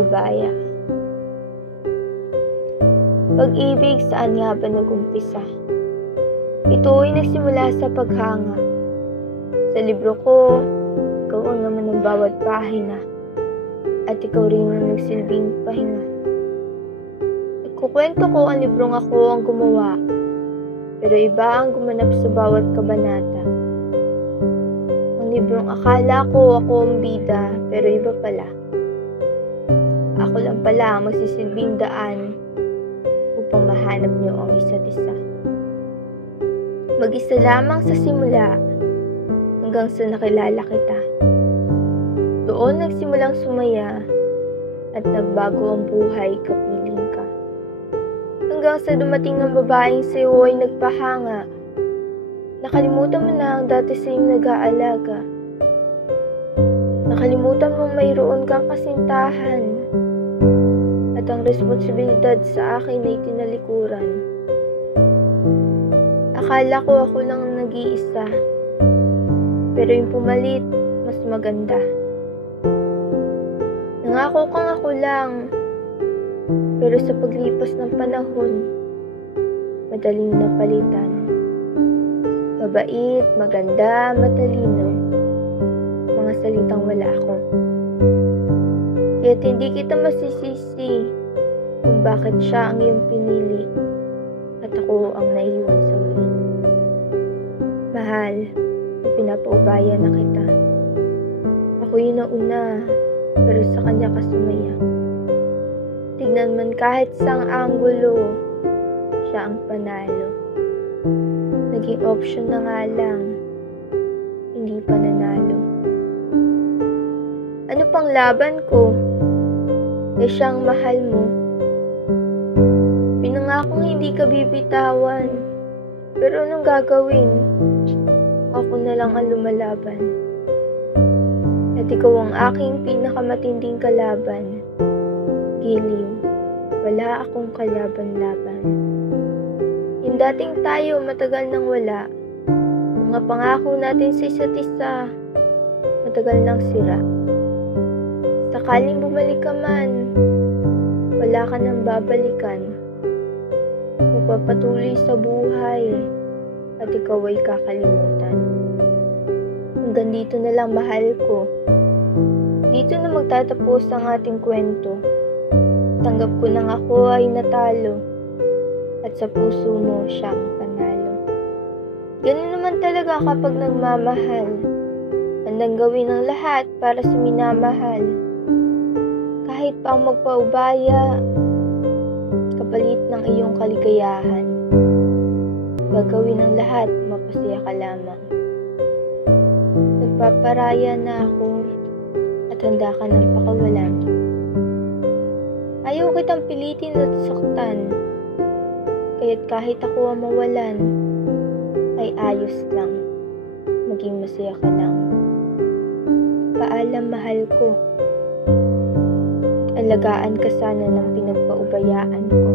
paubaya. Pag-ibig, saan nga ba nag-umpisa? Ito ay nagsimula sa paghanga. Sa libro ko, ikaw ang naman ng bawat pahina, at ikaw rin ang nagsilbing pahinga. Nagkukwento ko ang librong ako ang gumawa, pero iba ang gumanap sa bawat kabanata. Ang librong akala ko ako ang bida, pero iba pala. Ako lang pala ang magsisilbing daan upang mahanap niyo ang isa't isa. Mag-isa lamang sa simula hanggang sa nakilala kita. Doon nagsimulang sumaya at nagbago ang buhay kapiling ka. Hanggang sa dumating ang babaeng sa'yo ay nagpahanga. Nakalimutan mo na ang dati sa'yong nag-aalaga. Nakalimutan mo mayroon kang kasintahan. At ang responsibilidad sa akin ay tinalikuran. Akala ko ako lang ang nag-iisa. Pero yung pumalit, mas maganda. Nangako kang ako lang. Pero sa paglipas ng panahon, madaling napalitan. Mabait, maganda, matalino. Mga salitang wala ako. Kaya't hindi kita masisisi kung bakit siya ang iyong pinili at ako ang naiwan sa huli. Mahal, pinapaubaya na kita. Ako yung nauna, pero sa kanya ka sumaya. Tignan man kahit sang anggulo, siya ang panalo. Naging option na nga lang, hindi pa nanalo. Ano pang laban ko? Eh siyang mahal mo. Pinangakong hindi ka bibitawan, pero anong gagawin? Ako na lang ang lumalaban. At ikaw ang aking pinakamatinding kalaban. Giliw, wala akong kalaban-laban. Yung dating tayo matagal nang wala. Mga pangako natin sa isa't isa, matagal nang sira. Sakaling bumalik ka man, wala ka nang babalikan. Magpapatuloy sa buhay at ikaw ay kakalimutan. Hanggang dito na lang, mahal ko. Dito na magtatapos ang ating kwento. Tanggap ko nang ako ay natalo at sa puso mo siyang panalo. Ganun naman talaga kapag nagmamahal. Handang gawin ang lahat para sa minamahal. Kahit pa ang magpaubaya, kapalit ng iyong kaligayahan. Gagawin ang lahat, mapasaya ka lamang. Nagpaparaya na ako at handa ka ng pakawalan. Ayaw kitang pilitin at saktan, kaya't kahit ako ang mawalan, ay ayos lang, maging masaya ka lang. Paalam, mahal ko. Alagaan ka sana ng pinagpaubayaan ko.